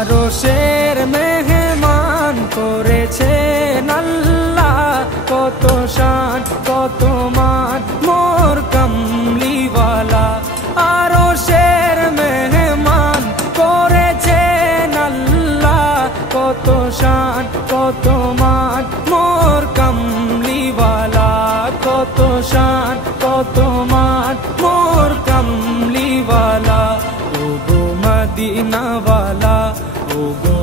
আরশের মেহমান করেছেন আল্লাহ, কত শান কত মান মোর কামলিওয়ালা। আরশের মেহমান করেছেন আল্লাহ, কত শান কত মান মোর কামলিওয়ালা, কত শান কত মান মোর কামলিওয়ালা। ও গো মদিনাওয়ালা, ও গো